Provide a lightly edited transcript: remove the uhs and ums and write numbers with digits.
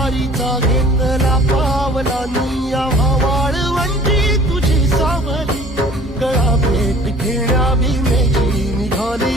वारीचा घेतला पावलांनी आम्हा वाळवंटी तुझी सावली गळा भेट घेण्या भीमेची निघाली